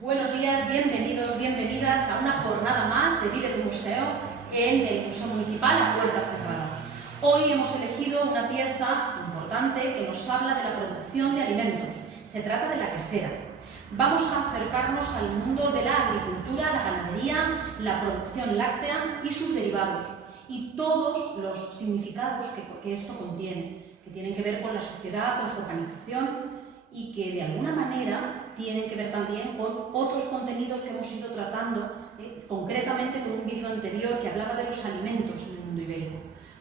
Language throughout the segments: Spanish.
Buenos días, bienvenidos, bienvenidas a una jornada más de Vive tu Museo en el Museo Municipal a Puerta Cerrada. Hoy hemos elegido una pieza importante que nos habla de la producción de alimentos. Se trata de la quesera. Vamos a acercarnos al mundo de la agricultura, la ganadería, la producción láctea y sus derivados, y todos los significados que esto contiene, que tienen que ver con la sociedad, con su organización, y que de alguna manera tienen que ver también con otros contenidos que hemos ido tratando, concretamente con un vídeo anterior que hablaba de los alimentos en el mundo ibérico.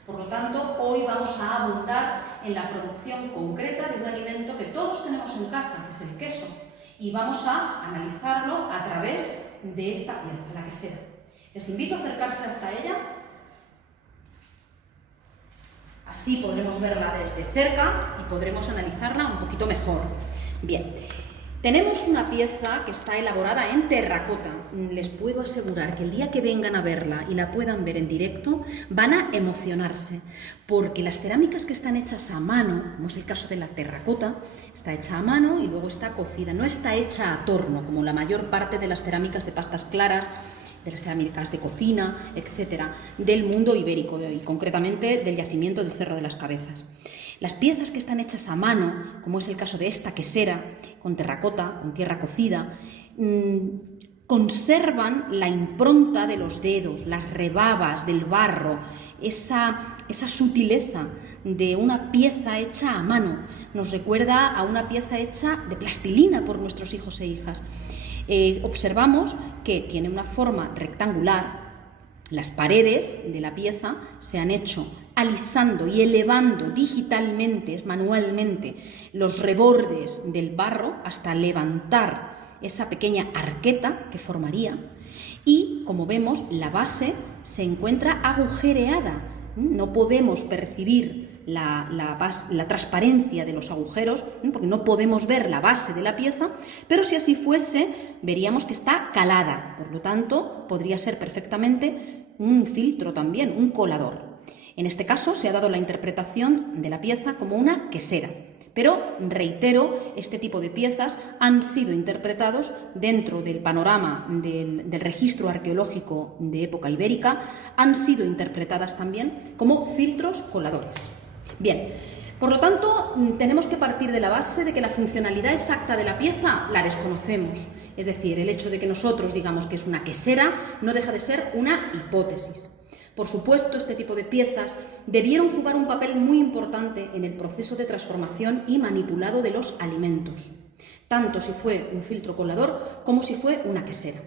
Por lo tanto, hoy vamos a abundar en la producción concreta de un alimento que todos tenemos en casa, que es el queso, y vamos a analizarlo a través de esta pieza, la quesera. Les invito a acercarse hasta ella. Así podremos verla desde cerca y podremos analizarla un poquito mejor. Bien, tenemos una pieza que está elaborada en terracota. Les puedo asegurar que el día que vengan a verla y la puedan ver en directo, van a emocionarse, porque las cerámicas que están hechas a mano, como es el caso de la terracota, está hecha a mano y luego está cocida, no está hecha a torno, como la mayor parte de las cerámicas de pastas claras, de las cerámicas de cocina, etcétera, del mundo ibérico y concretamente del yacimiento del Cerro de las Cabezas. Las piezas que están hechas a mano, como es el caso de esta quesera, con terracota, con tierra cocida, conservan la impronta de los dedos, las rebabas del barro, esa sutileza de una pieza hecha a mano. Nos recuerda a una pieza hecha de plastilina por nuestros hijos e hijas. Observamos que tiene una forma rectangular. Las paredes de la pieza se han hecho alisando y elevando digitalmente, manualmente, los rebordes del barro hasta levantar esa pequeña arqueta que formaría. Y, como vemos, la base se encuentra agujereada. No podemos percibir la transparencia de los agujeros, porque no podemos ver la base de la pieza, pero si así fuese, veríamos que está calada. Por lo tanto, podría ser perfectamente un filtro también, un colador. En este caso se ha dado la interpretación de la pieza como una quesera. Pero, reitero, este tipo de piezas han sido interpretados dentro del panorama del registro arqueológico de época ibérica, han sido interpretadas también como filtros coladores. Bien, por lo tanto, tenemos que partir de la base de que la funcionalidad exacta de la pieza la desconocemos. Es decir, el hecho de que nosotros digamos que es una quesera no deja de ser una hipótesis. Por supuesto, este tipo de piezas debieron jugar un papel muy importante en el proceso de transformación y manipulado de los alimentos, tanto si fue un filtro colador como si fue una quesera.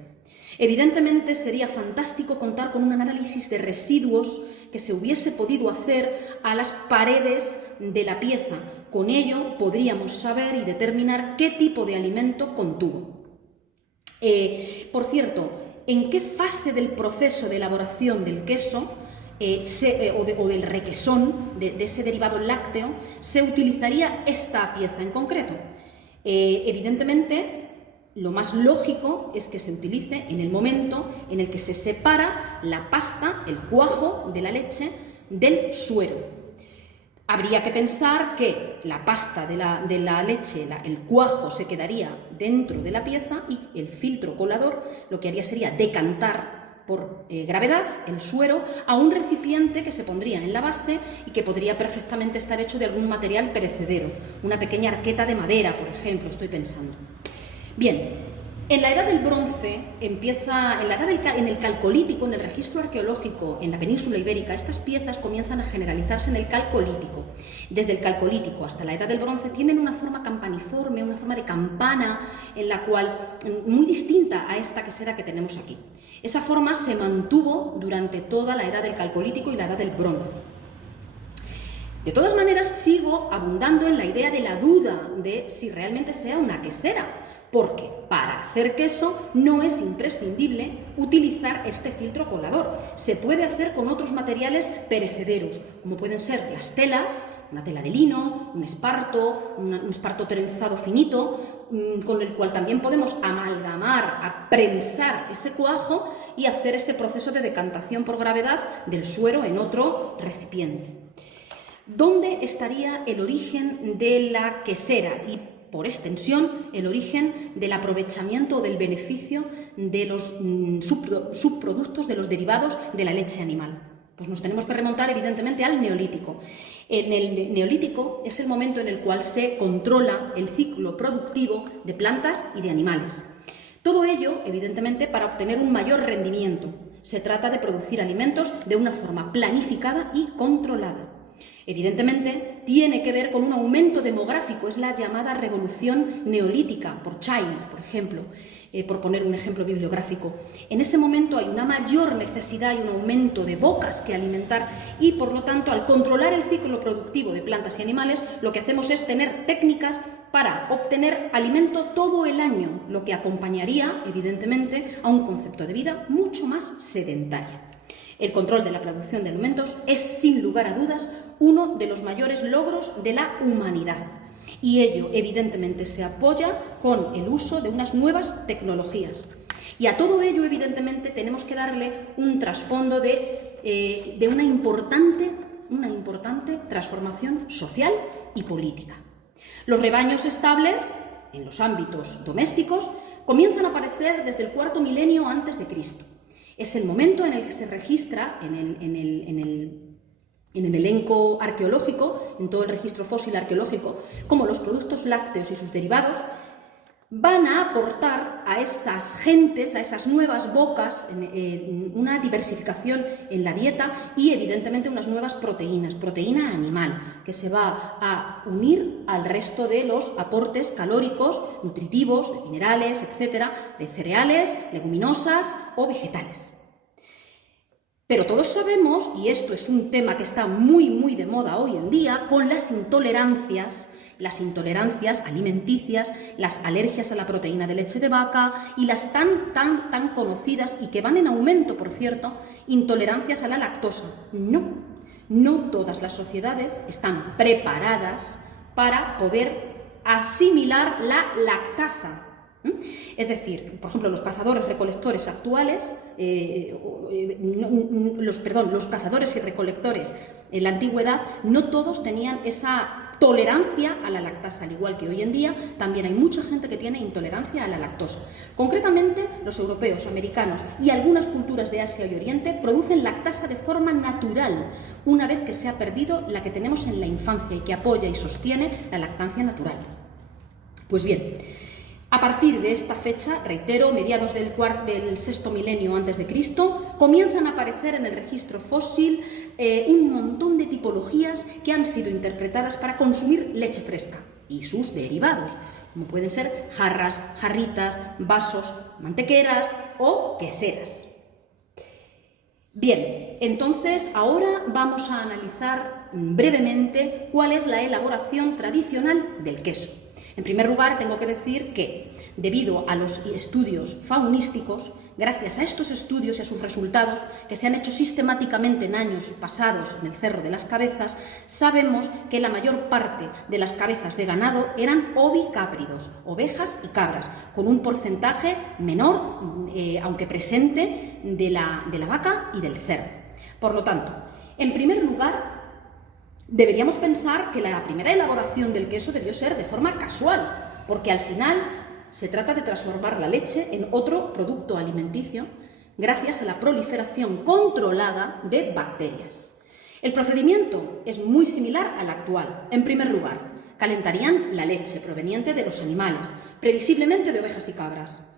Evidentemente, sería fantástico contar con un análisis de residuos que se hubiese podido hacer a las paredes de la pieza. Con ello podríamos saber y determinar qué tipo de alimento contuvo. Por cierto, ¿en qué fase del proceso de elaboración del queso o del requesón, de ese derivado lácteo, se utilizaría esta pieza en concreto? Evidentemente, lo más lógico es que se utilice en el momento en el que se separa la pasta, el cuajo de la leche, del suero. Habría que pensar que la pasta de la leche, el cuajo, se quedaría dentro de la pieza y el filtro colador lo que haría sería decantar por gravedad el suero a un recipiente que se pondría en la base y que podría perfectamente estar hecho de algún material perecedero, una pequeña arqueta de madera, por ejemplo, estoy pensando. Bien, en la Edad del Bronce en el Calcolítico, en el registro arqueológico en la península ibérica, estas piezas comienzan a generalizarse en el Calcolítico. Desde el Calcolítico hasta la Edad del Bronce tienen una forma campaniforme, una forma de campana, en la cual muy distinta a esta quesera que tenemos aquí. Esa forma se mantuvo durante toda la Edad del Calcolítico y la Edad del Bronce. De todas maneras, sigo abundando en la idea de la duda de si realmente sea una quesera, porque para hacer queso no es imprescindible utilizar este filtro colador. Se puede hacer con otros materiales perecederos, como pueden ser las telas, una tela de lino, un esparto trenzado finito, con el cual también podemos amalgamar, prensar ese cuajo y hacer ese proceso de decantación por gravedad del suero en otro recipiente. ¿Dónde estaría el origen de la quesera? Y por extensión, el origen del aprovechamiento o del beneficio de los subproductos, de los derivados de la leche animal. Pues nos tenemos que remontar, evidentemente, al Neolítico. En el Neolítico es el momento en el cual se controla el ciclo productivo de plantas y de animales. Todo ello, evidentemente, para obtener un mayor rendimiento. Se trata de producir alimentos de una forma planificada y controlada. Evidentemente, tiene que ver con un aumento demográfico, es la llamada revolución neolítica, por Child, por ejemplo, por poner un ejemplo bibliográfico. En ese momento hay una mayor necesidad y un aumento de bocas que alimentar y, por lo tanto, al controlar el ciclo productivo de plantas y animales, lo que hacemos es tener técnicas para obtener alimento todo el año, lo que acompañaría, evidentemente, a un concepto de vida mucho más sedentario. El control de la producción de alimentos es, sin lugar a dudas, uno de los mayores logros de la humanidad. Y ello, evidentemente, se apoya con el uso de unas nuevas tecnologías. Y a todo ello, evidentemente, tenemos que darle un trasfondo de una importante transformación social y política. Los rebaños estables, en los ámbitos domésticos, comienzan a aparecer desde el cuarto milenio antes de Cristo. Es el momento en el que se registra en el elenco arqueológico, en todo el registro fósil arqueológico, cómo los productos lácteos y sus derivados van a aportar a esas gentes, a esas nuevas bocas, una diversificación en la dieta y, evidentemente, unas nuevas proteínas, proteína animal, que se va a unir al resto de los aportes calóricos, nutritivos, de minerales, etcétera, de cereales, leguminosas o vegetales. Pero todos sabemos, y esto es un tema que está muy de moda hoy en día, con las intolerancias alimenticias, las alergias a la proteína de leche de vaca y las tan conocidas y que van en aumento, por cierto, intolerancias a la lactosa. No todas las sociedades están preparadas para poder asimilar la lactasa. Es decir, por ejemplo, los cazadores-recolectores actuales, los cazadores y recolectores en la antigüedad, no todos tenían esa tolerancia a la lactasa, al igual que hoy en día también hay mucha gente que tiene intolerancia a la lactosa. Concretamente, los europeos, americanos y algunas culturas de Asia y Oriente producen lactasa de forma natural, una vez que se ha perdido la que tenemos en la infancia y que apoya y sostiene la lactancia natural. Pues bien, a partir de esta fecha, reitero, mediados del sexto milenio antes de Cristo, comienzan a aparecer en el registro fósil un montón de tipologías que han sido interpretadas para consumir leche fresca y sus derivados, como pueden ser jarras, jarritas, vasos, mantequeras o queseras. Bien, entonces ahora vamos a analizar brevemente cuál es la elaboración tradicional del queso. En primer lugar, tengo que decir que, debido a los estudios faunísticos, gracias a estos estudios y a sus resultados, que se han hecho sistemáticamente en años pasados en el Cerro de las Cabezas, sabemos que la mayor parte de las cabezas de ganado eran ovicápridos, ovejas y cabras, con un porcentaje menor, aunque presente, de la vaca y del cerdo. Por lo tanto, en primer lugar, deberíamos pensar que la primera elaboración del queso debió ser de forma casual, porque al final se trata de transformar la leche en otro producto alimenticio gracias a la proliferación controlada de bacterias. El procedimiento es muy similar al actual. En primer lugar, calentarían la leche proveniente de los animales, previsiblemente de ovejas y cabras.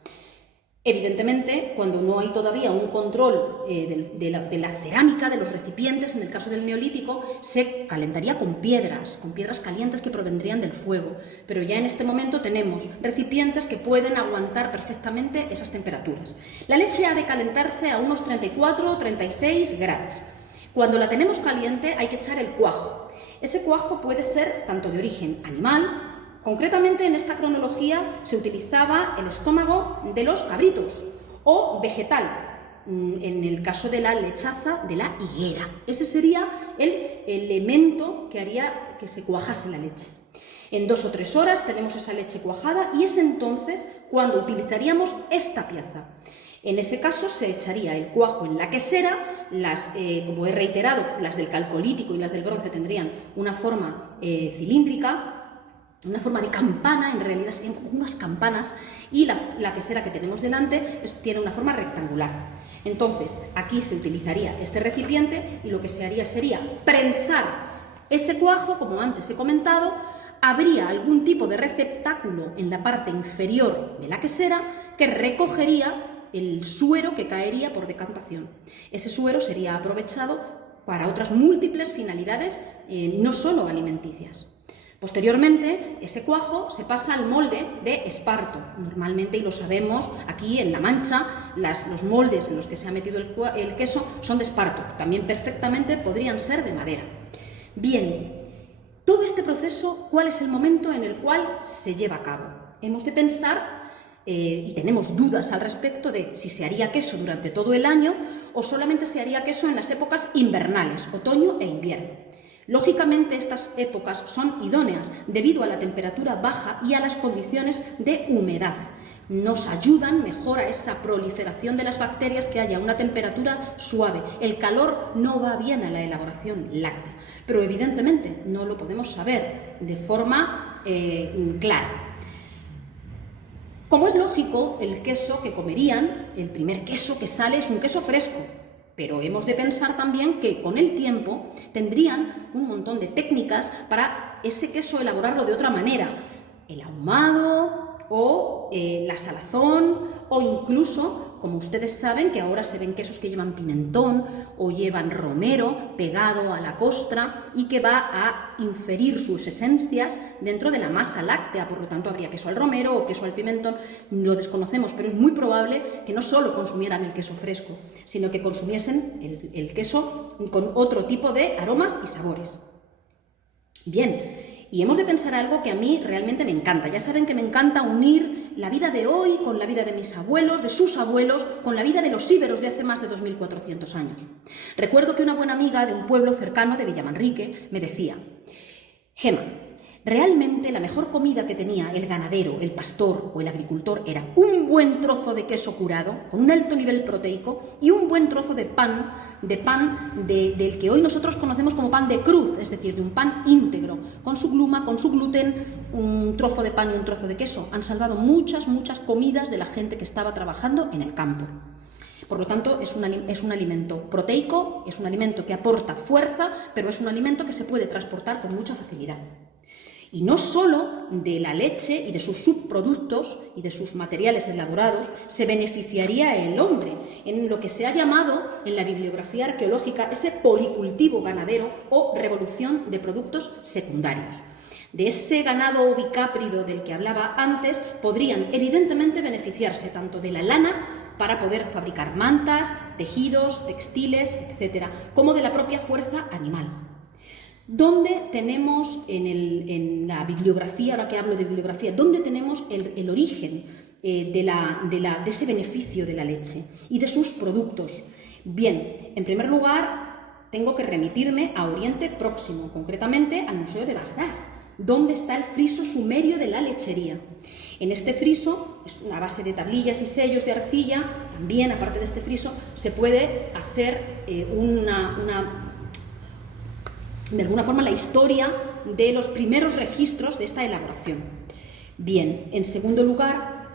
Evidentemente, cuando no hay todavía un control de la cerámica, de los recipientes, en el caso del Neolítico, se calentaría con piedras calientes que provendrían del fuego. Pero ya en este momento tenemos recipientes que pueden aguantar perfectamente esas temperaturas. La leche ha de calentarse a unos 34 o 36 grados. Cuando la tenemos caliente hay que echar el cuajo. Ese cuajo puede ser tanto de origen animal. Concretamente, en esta cronología se utilizaba el estómago de los cabritos o vegetal, en el caso de la lechaza de la higuera. Ese sería el elemento que haría que se cuajase la leche. En 2 o 3 horas tenemos esa leche cuajada y es entonces cuando utilizaríamos esta pieza. En ese caso se echaría el cuajo en la quesera, como he reiterado, las del calcolítico y las del bronce tendrían una forma cilíndrica. una forma de campana, en realidad serían como unas campanas, y la quesera que tenemos delante tiene una forma rectangular. Entonces, aquí se utilizaría este recipiente y lo que se haría sería prensar ese cuajo, como antes he comentado. Habría algún tipo de receptáculo en la parte inferior de la quesera que recogería el suero que caería por decantación. Ese suero sería aprovechado para otras múltiples finalidades, no solo alimenticias. Posteriormente, ese cuajo se pasa al molde de esparto. Normalmente, y lo sabemos, aquí en La Mancha, los moldes en los que se ha metido el queso son de esparto. También perfectamente podrían ser de madera. Bien, todo este proceso, ¿cuál es el momento en el cual se lleva a cabo? Hemos de pensar, y tenemos dudas al respecto de si se haría queso durante todo el año o solamente se haría queso en las épocas invernales, otoño e invierno. Lógicamente, estas épocas son idóneas debido a la temperatura baja y a las condiciones de humedad. Nos ayudan mejor a esa proliferación de las bacterias que haya una temperatura suave. El calor no va bien a la elaboración láctea, pero evidentemente no lo podemos saber de forma clara. Como es lógico, el queso que comerían, el primer queso que sale es un queso fresco. Pero hemos de pensar también que con el tiempo tendrían un montón de técnicas para ese queso elaborarlo de otra manera. El ahumado o la salazón o incluso, como ustedes saben, que ahora se ven quesos que llevan pimentón o llevan romero pegado a la costra y que va a inferir sus esencias dentro de la masa láctea. Por lo tanto, habría queso al romero o queso al pimentón. Lo desconocemos, pero es muy probable que no solo consumieran el queso fresco, sino que consumiesen el queso con otro tipo de aromas y sabores. Bien, y hemos de pensar algo que a mí realmente me encanta. Ya saben que me encanta unir la vida de hoy con la vida de mis abuelos, de sus abuelos, con la vida de los íberos de hace más de 2400 años. Recuerdo que una buena amiga de un pueblo cercano de Villamanrique me decía: Gema, realmente la mejor comida que tenía el ganadero, el pastor o el agricultor era un buen trozo de queso curado con un alto nivel proteico y un buen trozo de pan del que hoy nosotros conocemos como pan de cruz, es decir, de un pan íntegro, con su gluma, con su gluten, un trozo de pan y un trozo de queso. Han salvado muchas comidas de la gente que estaba trabajando en el campo. Por lo tanto, es un alimento proteico, es un alimento que aporta fuerza, pero es un alimento que se puede transportar con mucha facilidad. Y no solo de la leche y de sus subproductos y de sus materiales elaborados se beneficiaría el hombre, en lo que se ha llamado en la bibliografía arqueológica ese policultivo ganadero o revolución de productos secundarios. De ese ganado bicáprido del que hablaba antes podrían evidentemente beneficiarse tanto de la lana para poder fabricar mantas, tejidos, textiles, etc., como de la propia fuerza animal. ¿Dónde tenemos en la bibliografía, ahora que hablo de bibliografía, dónde tenemos el origen de ese beneficio de la leche y de sus productos? Bien, en primer lugar, tengo que remitirme a Oriente Próximo, concretamente al Museo de Bagdad, donde está el friso sumerio de la lechería. En este friso, es una base de tablillas y sellos de arcilla. También, aparte de este friso, se puede hacer de alguna forma la historia de los primeros registros de esta elaboración. Bien, en segundo lugar,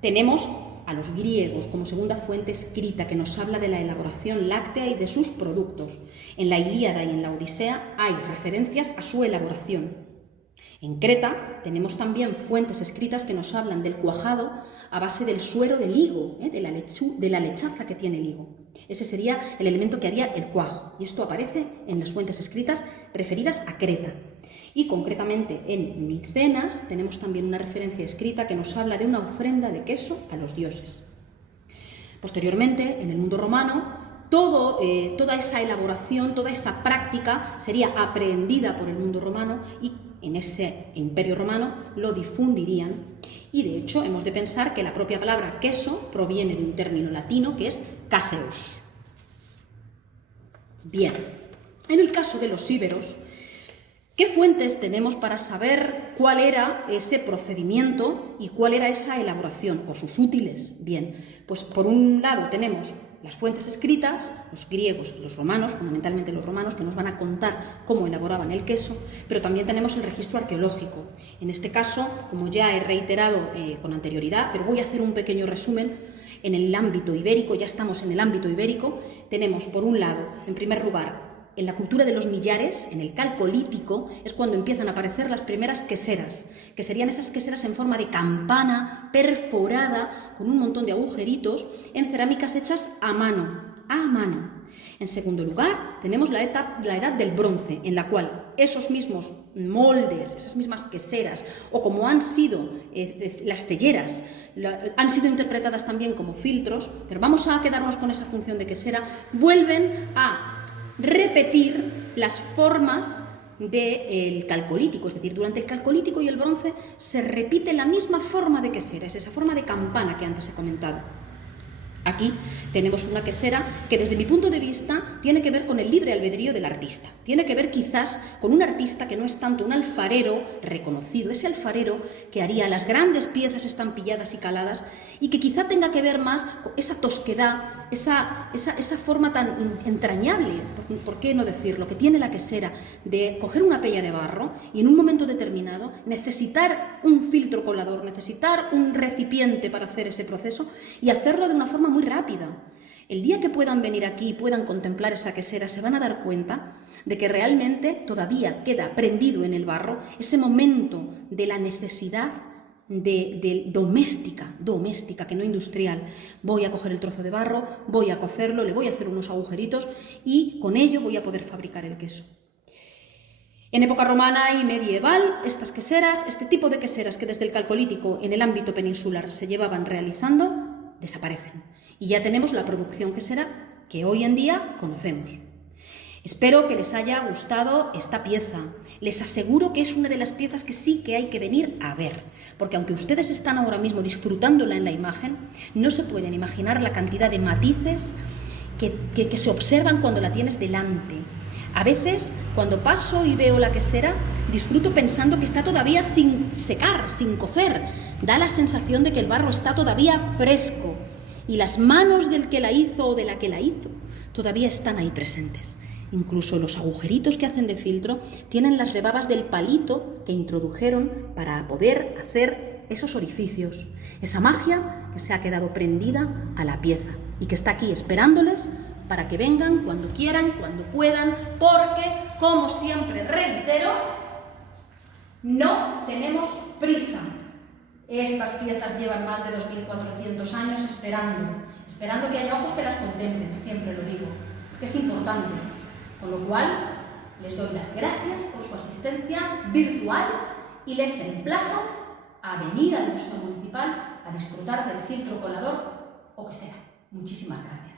tenemos a los griegos como segunda fuente escrita que nos habla de la elaboración láctea y de sus productos. En la Ilíada y en la Odisea hay referencias a su elaboración. En Creta tenemos también fuentes escritas que nos hablan del cuajado a base del suero del higo, de la lechaza que tiene el higo. Ese sería el elemento que haría el cuajo, y esto aparece en las fuentes escritas referidas a Creta. Y concretamente en Micenas tenemos también una referencia escrita que nos habla de una ofrenda de queso a los dioses. Posteriormente, en el mundo romano, toda esa elaboración, toda esa práctica sería aprendida por el mundo romano y en ese imperio romano lo difundirían. Y de hecho hemos de pensar que la propia palabra queso proviene de un término latino que es caseus. Bien, en el caso de los íberos, ¿qué fuentes tenemos para saber cuál era ese procedimiento y cuál era esa elaboración o sus útiles? Bien, pues por un lado tenemos las fuentes escritas, los griegos y los romanos, fundamentalmente los romanos, que nos van a contar cómo elaboraban el queso, pero también tenemos el registro arqueológico. En este caso, como ya he reiterado con anterioridad, pero voy a hacer un pequeño resumen, en el ámbito ibérico, ya estamos en el ámbito ibérico, tenemos por un lado, en primer lugar, en la cultura de los millares, en el calcolítico, es cuando empiezan a aparecer las primeras queseras, que serían esas queseras en forma de campana, perforada, con un montón de agujeritos, en cerámicas hechas a mano, a mano. En segundo lugar, tenemos la edad del bronce, en la cual esos mismos moldes, esas mismas queseras, o como han sido las telleras, han sido interpretadas también como filtros, pero vamos a quedarnos con esa función de quesera, vuelven a repetir las formas del calcolítico, es decir, durante el calcolítico y el bronce se repite la misma forma de quesera, es esa forma de campana que antes he comentado. Aquí tenemos una quesera que desde mi punto de vista tiene que ver con el libre albedrío del artista, tiene que ver quizás con un artista que no es tanto un alfarero reconocido, ese alfarero que haría las grandes piezas estampilladas y caladas y que quizá tenga que ver más con esa tosquedad, esa forma tan entrañable, ¿por qué no decirlo?, que tiene la quesera de coger una pella de barro y en un momento determinado necesitar un filtro colador, necesitar un recipiente para hacer ese proceso y hacerlo de una forma muy rápida. El día que puedan venir aquí y puedan contemplar esa quesera, se van a dar cuenta de que realmente todavía queda prendido en el barro ese momento de la necesidad de doméstica, que no industrial. Voy a coger el trozo de barro, voy a cocerlo, le voy a hacer unos agujeritos y con ello voy a poder fabricar el queso. En época romana y medieval, estas queseras, este tipo de queseras que desde el calcolítico en el ámbito peninsular se llevaban realizando, desaparecen. Y ya tenemos la producción quesera que hoy en día conocemos. Espero que les haya gustado esta pieza. Les aseguro que es una de las piezas que sí que hay que venir a ver, porque aunque ustedes están ahora mismo disfrutándola en la imagen, no se pueden imaginar la cantidad de matices que se observan cuando la tienes delante. A veces, cuando paso y veo la quesera, disfruto pensando que está todavía sin secar, sin cocer. Da la sensación de que el barro está todavía fresco y las manos del que la hizo o de la que la hizo todavía están ahí presentes. Incluso los agujeritos que hacen de filtro tienen las rebabas del palito que introdujeron para poder hacer esos orificios. Esa magia que se ha quedado prendida a la pieza y que está aquí esperándoles para que vengan cuando quieran, cuando puedan, porque, como siempre reitero, no tenemos prisa. Estas piezas llevan más de 2.400 años esperando que haya ojos que las contemplen, siempre lo digo, que es importante. Con lo cual, les doy las gracias por su asistencia virtual y les emplazo a venir al Museo Municipal a disfrutar del filtro colador o que sea. Muchísimas gracias.